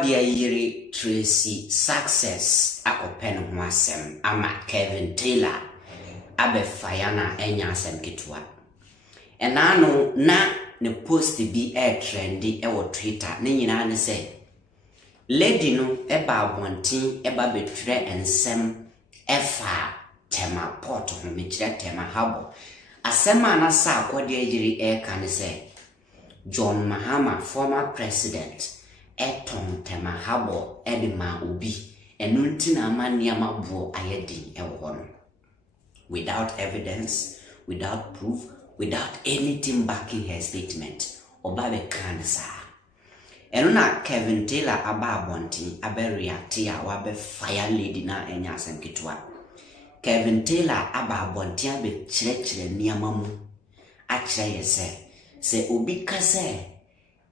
Sarkodie yiri Tracy success akopɛ ne ho asɛm ama Kevin Taylor abɛfayana enya asɛm ketwa. Enano na ne post bi trendy ewo Twitter ne nyina ne sɛ lady no eba abonten eba betwerɛ ensɛm efa Tema port ho mekyerɛ Tema habo asɛm a na Sarkodie yiri ka ne sɛ John Mahama former president eton Tema habo edema obi enunti na amaniama buo ayedi ewo no without evidence, without proof, without anything backing her statement. Obabe kansa. Enuna Kevin Taylor aba abonti abe reacti a wabe fire lady na enya asem ketwa. Kevin Taylor aba abonti abe chire niyama mu. Achire ye se obi kase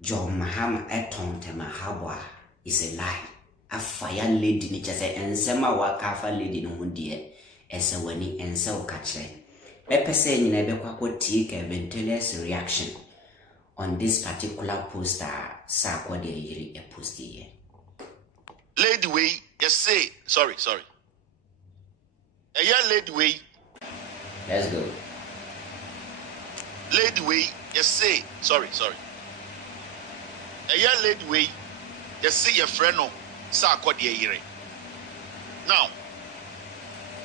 John Mahama eton Tema habo is a lie. A fire lady ni chese ensema wakafa lady no hundie. Ese wani ense ukachire. Epese nyina ebekwa tie Kevin Taylor's reaction on this particular poster Sarkodie yiri a post here. Lady way, you say sorry. A year lady way. Let's go. Lady way, you say sorry. A year lady way, you say your friend no Sarkodie yiri. Now,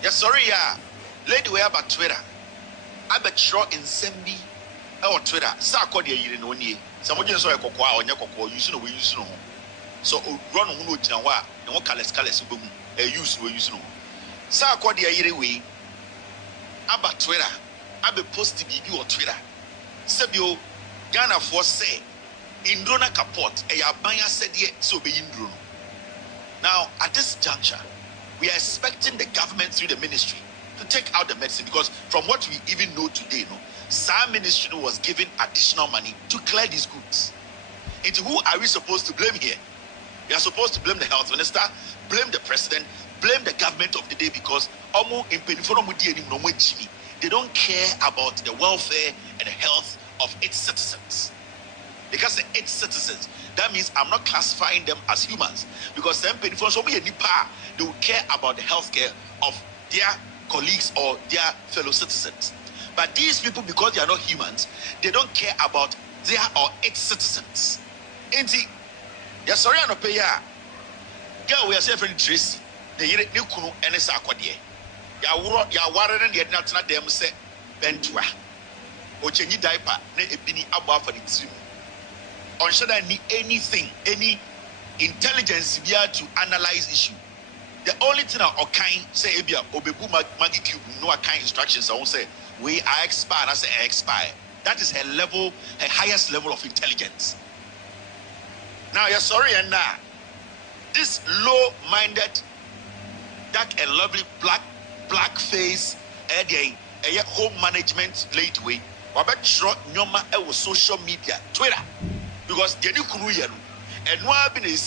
yes sorry ya. Lady way about Twitter. I bet sure in Sembi or Twitter, Sarkodie yiri no nie. Samoje so ekokwa onye kokwa use no we use no. So run who no jina wa, no kales ubemu use we use no. Sarkodie yiri we about Twitter. I be post bibi or Twitter. Sebio Ghana for say Indrona kapot e yabanya sedie so be indro. Now at this juncture, we are expecting the government through the ministry to take out the medicine, because from what we even know today, SAR ministry was given additional money to clear these goods. Into who are we supposed to blame here? We are supposed to blame the health minister, blame the president, blame the government of the day, because they don't care about the welfare and the health of its citizens. Because its citizens, that means I'm not classifying them as humans, because they will care about the health care of their colleagues or their fellow citizens. But these people, because they are not humans, they don't care about their or its citizens. Inti, ya sorry no pay ya. Girl, we are saying friend Tracy. The yere ni kunu ene Sarkodie. Ya warren the na dem say bentua. O chenyi diaper na ebini abo for the trim. On should I need anything, any intelligence here to analyze issue. The only thing I can say, Ebia, Obebu Maggie Cube, no kind instructions. I won't say we are expired. I say expire. That is her level, her highest level of intelligence. Now, you're sorry, and now this low-minded, dark and lovely black face, home management late way. Wabet short nyoma social media, Twitter, because the new Kuruyan. And no been a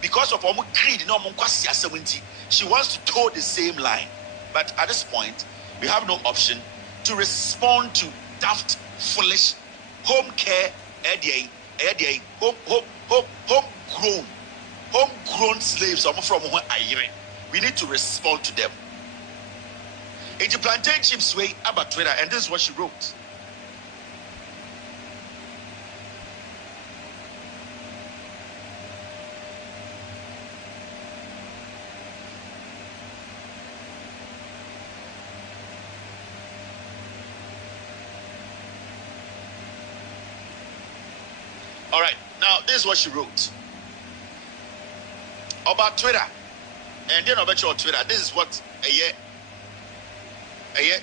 because of our greed, no monquasia 70. She wants to toe the same line. But at this point, we have no option to respond to daft, foolish, home care, homegrown slaves from Iran. We need to respond to them. It's a plantain chips way about Twitter, and this is what she wrote. All right, now this is what she wrote about Twitter, and then about your Twitter. This is what a year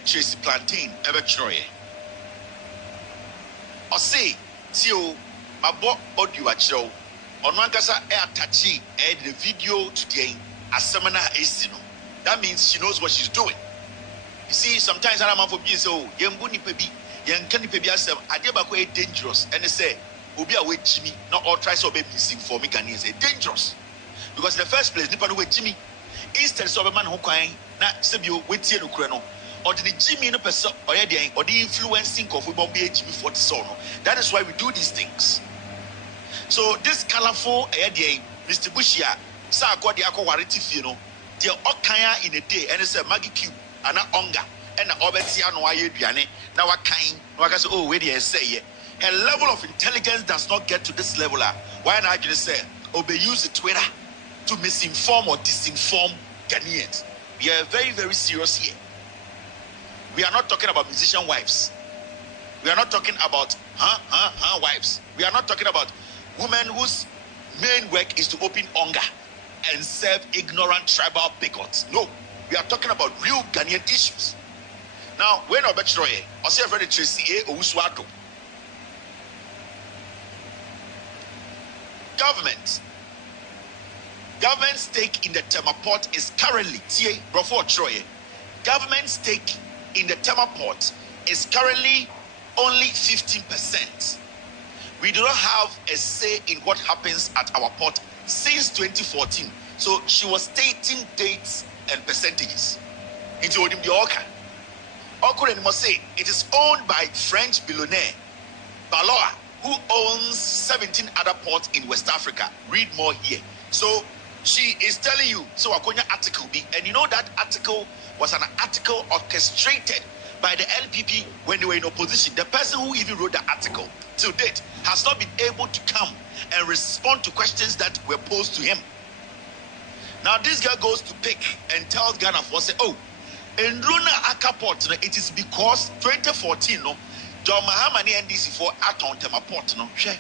Tracy Plantain ever try. Or say, Tio, my boy audio at show on Mankasa air tachi and the video today as seminar is. That means she knows what she's doing. You see, sometimes I'm for being so young bunny baby, young candy baby, I said, I did quite dangerous, and they say. Obi away Jimmy, not all tries to be missing for me can is dangerous. Because in the first place, Nippon away Jimmy, instead of a man who crying, not Sabio, wait here no crano, or the Jimmy in a person, or the influencing of we bomb Jimmy for the son. That is why we do these things. So this colorful Mr. Bushia, Sarkodie warranty fino, the Okaya in a day, and it's a Maggie Cube, and a onga, and a Obetia no aye biane, now a kind, no I can say, oh, wait, say it. Her level of intelligence does not get to this level. Why not just say, obey use Twitter to misinform or disinform Ghanaians? We are very, very serious here. We are not talking about musician wives. We are not talking about wives. We are not talking about women whose main work is to open hunger and serve ignorant tribal bigots. No, we are talking about real Ghanaian issues. Now, when Obetroye, I say very Tracy A. Owusu-Addo, government stake in the Tema port is currently government stake in the Tema port is currently only 15%. We do not have a say in what happens at our port since 2014. So she was stating dates and percentages. Into Odim the Oka. Okure must say it is owned by French billionaire Baloa, who owns 17 other ports in West Africa. Read more here. So she is telling you, so Akonya article be, and you know that article was an article orchestrated by the LPP when they were in opposition. The person who even wrote the article to date has not been able to come and respond to questions that were posed to him. Now this guy goes to pick and tells Ghana for say, oh, in Runa Aka Port, it is because 2014, no, John Mahama and NDC for Aton Tema Port, no, share.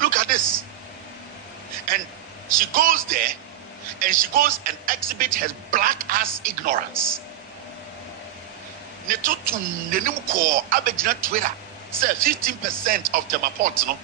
Look at this. And she goes there and she goes and exhibits her black ass ignorance. Netutum nenumko abegina Twitter say 15% of Tema Port, no,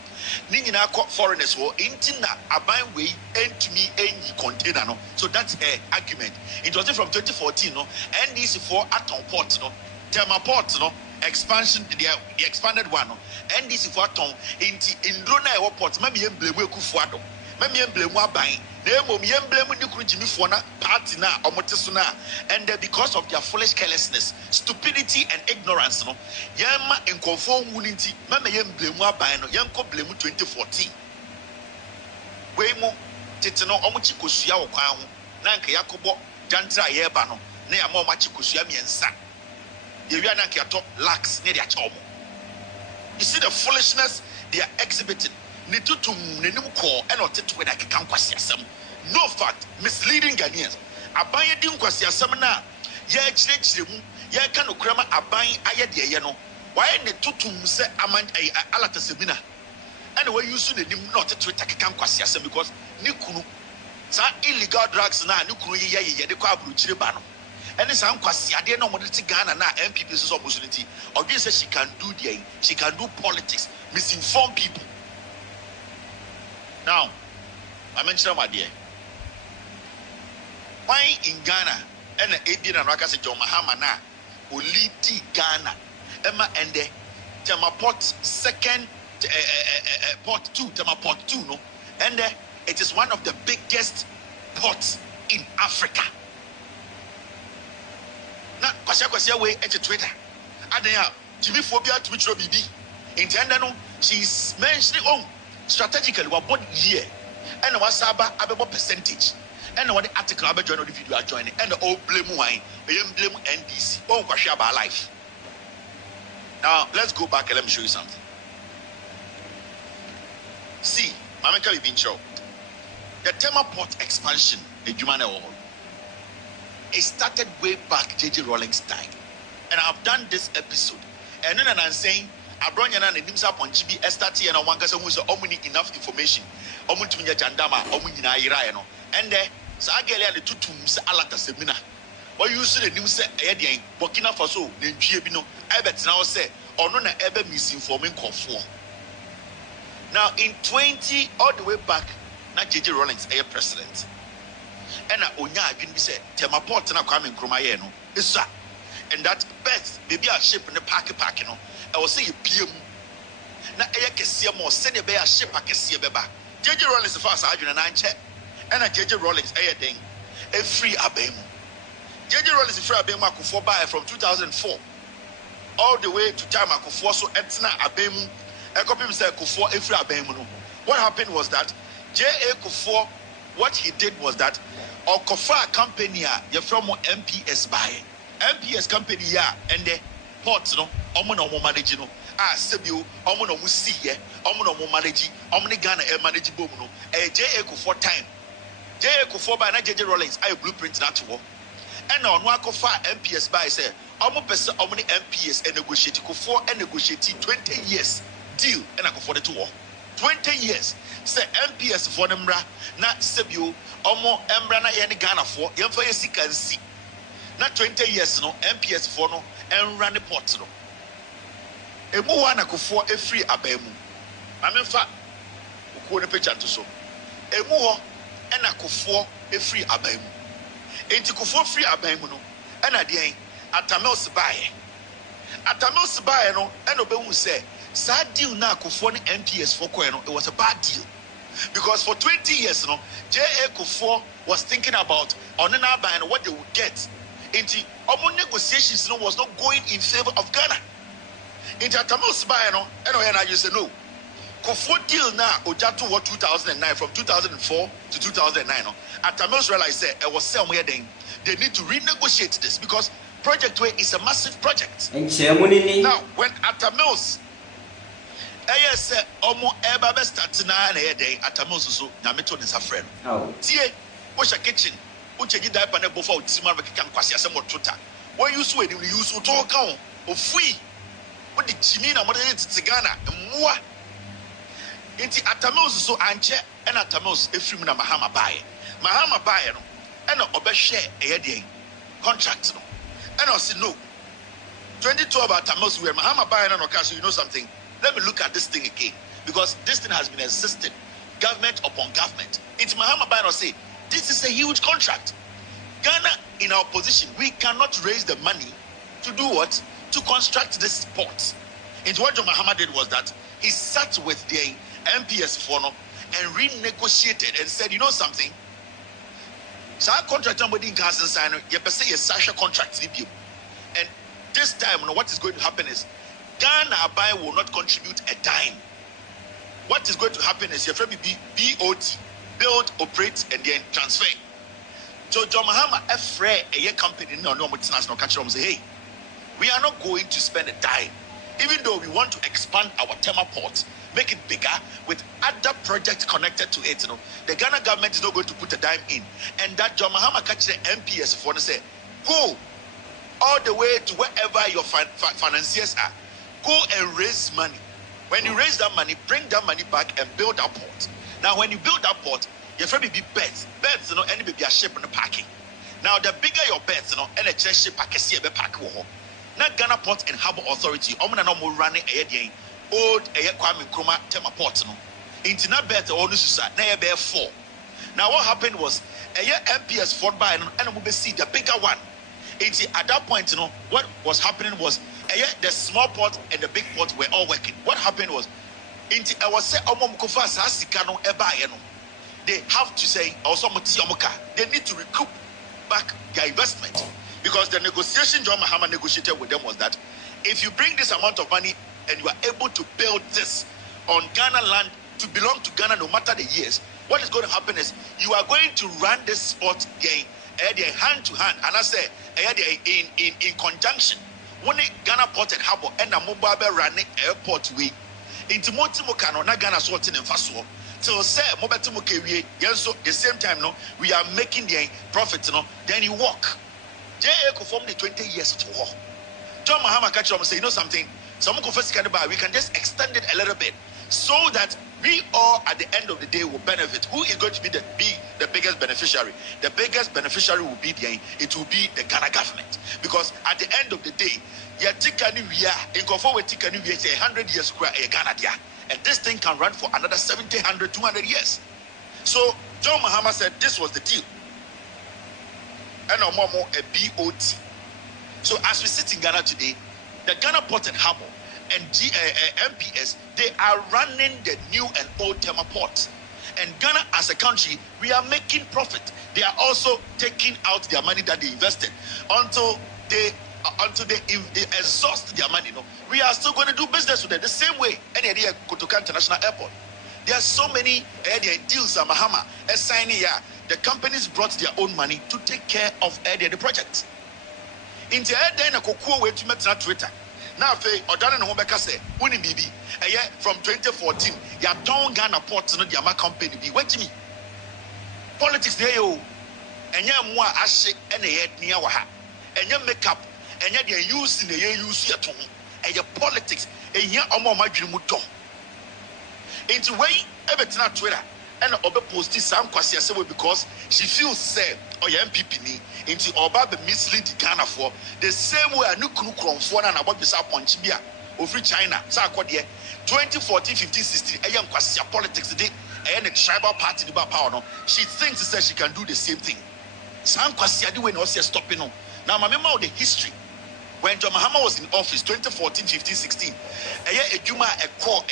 Nina foreigners were intina aban way entumi any container, no. So that's her argument. It was from 2014, no, NDC for Aton Port, no, Tema Port, no. Expansion, the expanded one, no? NDC for Aton in Rona Airport, maybe blame Kufuado. Maybe blame Wabai, party na and because of their foolish carelessness, stupidity, and ignorance, no, Yama in conform unity, Mamma blame Wabai, no, Yanko blame 2014. Waymo, Titano, Omuchikusia, Nanka Yakobo, Jantra Yebano, Nea Momachikusiami and Sa. Yeriana lacks near their chom. You see the foolishness they are exhibiting. No fact, misleading Ghanaians. Abaya din kwasi asem na ye chirechire mu ye ka no krama aban aye de ye no. Why ne tutum se aman alata semina. And we use the nim not to take kwasi asem because ni kunu sa illegal drugs na ni kunu ye de kwa abruchire ba no. And it's kwasi ade no mo de Ghana na MPP so opportunity. Obi say she can do there, she can do politics, misinform people. Now, I mentioned my dear. Why in Ghana and the Indian and Raka say John Mahama na Oliti Ghana Emma and the Tema Port second port 2 Tema Port 2 no and it is one of the biggest ports in Africa. Now kwasya way at Twitter. Adaya Jimmy phobia to which Robbie intended no she's mentioning strategically what one year and what Saba about percentage. And what the article about joining the video are joining and the old blame wine, blame NDC. Oh, question about life. Now let's go back and let me show you something. See, Mama Kelly Bincho, the Tema port expansion in Jumane Hall. It started way back JJ Rawlings time. And I've done this episode. And then I'm saying I brought you an Nimsa upon GB STT and one person who's enough information. Omutunya Jandama, Omunina Irano. And there Sagelia the tutum alata semina. What you see the news say Burkina Faso, then Giebino, I bet now say, or none ever misinforming conform. Now in 20 all the way back, not JJ Rawlings air president. And Onya can be said, Tema port na kwame Nkrumah is and that best baby a ship in the park, you know. I will say PM. Na air kesia more send a bear ship a kesia beba. JJ Rawlings fast argument and check. And a JJ Rawlings air thing a free abem. JJ Rawlings free abem for buy from 2004 all the way to time Akufo so etna abem a copy himself for a free abem. What happened was that J.A. Kufuor, what he did was that Okofa company you're from MPS buy. MPS company and the ports no omo manage no sebio omo no see ye omo no manage omo ni Ghana manage bom no J.A. Kufuor time J.A. Kufuor by na JJ Rollins I blueprint that to and on Wakofa MPS by say omo person omo ni MPS and negotiate Kufuor and negotiate 20 years deal and I go for the 20 years say MPS for them na sebio omo embra na ye ni Ghana for yemfa yesi can see na 20 years no MPS for no and run the port no emu wa na Kufuor e free abamu amemfa ko ne picture to so emu ho e na Kufuor e free abamu enti Kufuor free abamu no e na de en Atamils bae no e no be hu say sad deal na Kufuor ni MPS for no it was a bad deal because for 20 years no J.A. Kufuor was thinking about on an and what they would get into omo negotiations no was not going in favor of Ghana into Atamils bae no and you say no Kufuor deal na ojato what 2009 from 2004 to 2009 no Atamils realized say it was somewhere then they need to renegotiate this because Project Way is a massive project. Now when Atamils say omo eba be start na na day Atamils so na meto ni safre no tie wo sha kitchen wo cheji diaper na bofa otima be kan kwase asem otota wo use we use to kan ofui wo di chimi na mo de tigana mmoa enti Atamils so anche and Atamils efrim na Mahama bae no and obehwe eye contract no and I say no 2012 Atamils where Mahama bae no cash you know something. Let me look at this thing again because this thing has been existing, government upon government. It's Mahama Bino say this is a huge contract. Ghana in our position, we cannot raise the money to do what? To construct this port. And what John Mahama did was that he sat with the MPS Fono and renegotiated and said, you know something? So our contract somebody in Gaza sign, you say a Sasha contract. And this time, what is going to happen is Ghana Abai will not contribute a dime. What is going to happen is your friend be BOT, build, operate, and then transfer. So John Mahama f1re a company no multinational catch say, hey, we are not going to spend a dime, even though we want to expand our Tema port, make it bigger with other projects connected to it. The Ghana government is not going to put a dime in, and that John Mahama catch the MPS for say, go all the way to wherever your financiers are. Go and raise money. When you raise that money, bring that money back and build that port. Now, when you build that port, your friend be beds, any baby a ship in the parking. Now, the bigger your beds, and a chest ship, I can see a pack. Now, Ghana Port and Harbour Authority, I'm not running a old Kwame Nkrumah Tema port. Into that bed, the owners say, now bear 4. Now, what happened was a MPS Fort by and we see the bigger one. At that point, what was happening was the small port and the big port were all working. What happened was, I was saying, they have to say, they need to recoup back their investment because the negotiation John Mahama negotiated with them was that if you bring this amount of money and you are able to build this on Ghana land to belong to Ghana no matter the years, what is going to happen is you are going to run this sport game hand to hand, and I say in conjunction. When Ghana Port and Harbour and a mobile running airport way into Motimokano, not Ghana sorting and fast war. So say Mobile yes, so the same time we are making the profit, then you walk. J.A. Kufuor the 20 years to walk. John Mahama catch up and say, you know something? Some we can just extend it a little bit so that we all at the end of the day will benefit. Who is going to be the biggest beneficiary? The biggest beneficiary will be the Ghana government. Because at the end of the day, in 100 years Ghana, and this thing can run for another 70, 100, 200 years. So John Mahama said this was the deal. And a BOT. So as we sit in Ghana today, the Ghana Port and Harbour and MPS, they are running the new and old Tema ports. And Ghana as a country, we are making profit. They are also taking out their money that they invested until they exhaust their money. We are still going to do business with them the same way any idea Kotoka International Airport. There are so many deals that Mahama is signing here. The companies brought their own money to take care of the project. In the then a cocoa way to meet Twitter. Now, Odana no Hobeka say, Winning BB, a year from 2014, ya don't Ghana port no the company be. Wait to me. Politics there, yo, and ya more ashe and a head near Waha, and your makeup, and yet you're using the year use your tongue, and your politics, and ya omo my dream muto. Into way, everything on Twitter. And Oba posted some questions because she feels sad or your MPP ni into Oba be mislead Ghana for the same way a new krum for and about this Ponchibia or free China. Sarkodie 2014, 15, 16. A young question politics today and a tribal party about power. No, she thinks that she can do the same thing. Some question do when also stopping no. Now, my memory of the history when John Mahama was in office 2014, 15, 16. A year a Juma a core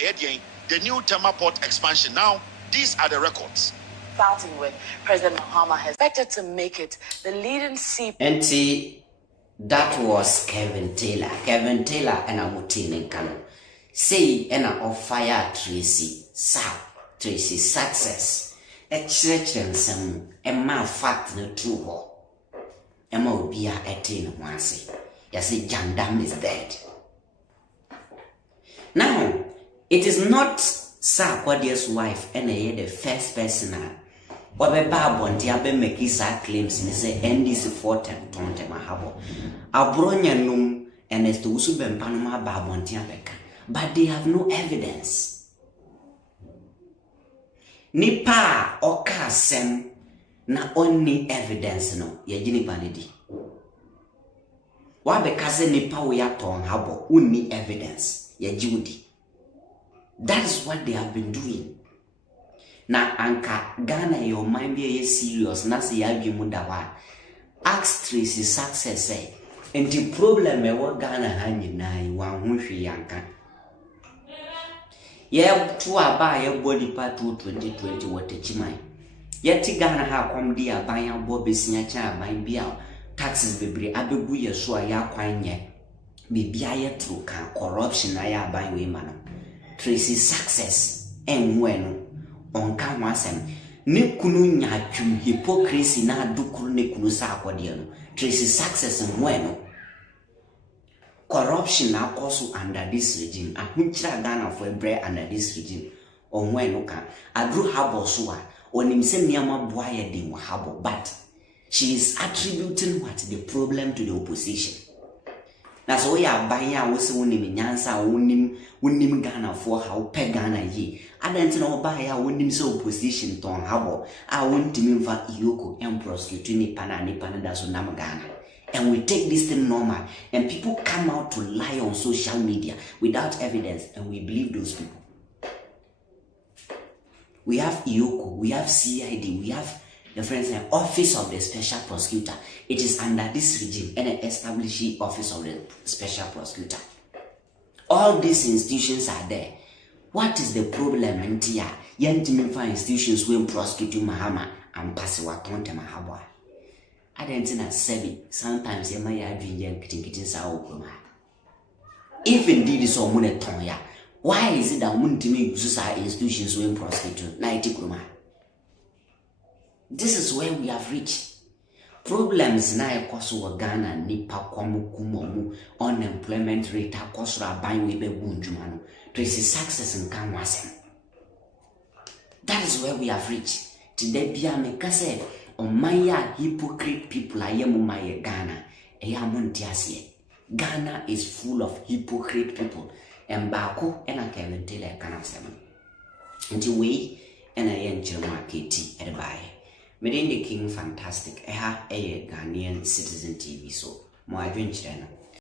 the new Tema port expansion. Now, these are the records. Starting with President Mahama has expected to make it the leading sea. And see, that was Kevin Taylor. Kevin Taylor and Amutini Kano. Say and of fire Tracy success. A church and some Emma fact no true. Emma will be a 18 once. You see, John Dam is dead. Now, it is not Sarkodie's wife and the first person or the Babon Diabe make his claims in the NDC 410 Tema Habo. Abronya num and as to Usubem Panama Babon Diabeka, but they have no evidence. Nipa or Kasem na only evidence no Yajini Banidi. Why because Nipa we are ton Habo, only evidence Yajudi. That is what they have been doing. Na anka Ghana your mind be serious. Na se ya bi mudawa. Ask Tracy success say. And the problem e what Ghana hanyi na iwa hunhwe yanka. Ye tu aba ye body part 2020 wote chimai. Ye ti Ghana ha kwam di aban ya bo besia cha aban bia taxes bebre abegu ye so ya kwanye. Bibia ye tru kan corruption na ya aban we mano. Tracy success and when on Kamasem ne kunu nyatwum hypocrisy na adukuru ne kunu Sarkodie no Tracy success and when corruption na also under this regime ahunchira Ghana for bread under this regime on when no kan adru habo so a onim se niama boaye din habo but she is attributing what the problem to the opposition. Na so ya banya wo se wonim nyansa wonim Ghana for how pe Ghana ye adanti na oba ya wonim se opposition ton habo a wontimi mfa iyoko and prosecute ni pana da so nam Ghana, and we take this thing normal and people come out to lie on social media without evidence and we believe those people. We have iyoko, we have CID, we have the friends and office of the special prosecutor. It is under this regime and an established office of the special prosecutor. All these institutions are there. What is the problem in Tia? Yantiminfa institutions will prosecute Mahama and pass what on Tema Habo. I don't think sebi. Sometimes you may have been young kitchen sao. If indeed is so monetoya, why is it that Muntimi uses our institutions will prosecute 90 kroma? This is where we have reached. Problems na ekoso Ghana nipa kwamukumomu unemployment rate akoso aban we be bunjuma no. Tracy success in Kamwasem. That is where we have reached. Today bia me kase omaya hypocrite people ayemu maye Ghana. Eyamuntiasie. Ghana is full of hypocrite people. Mbako ena Kevin Taylor kana sema. Until we ena yenchirwa kiti edbaye. Made the King fantastic. Ghanaian Citizen TV. So, more adventure.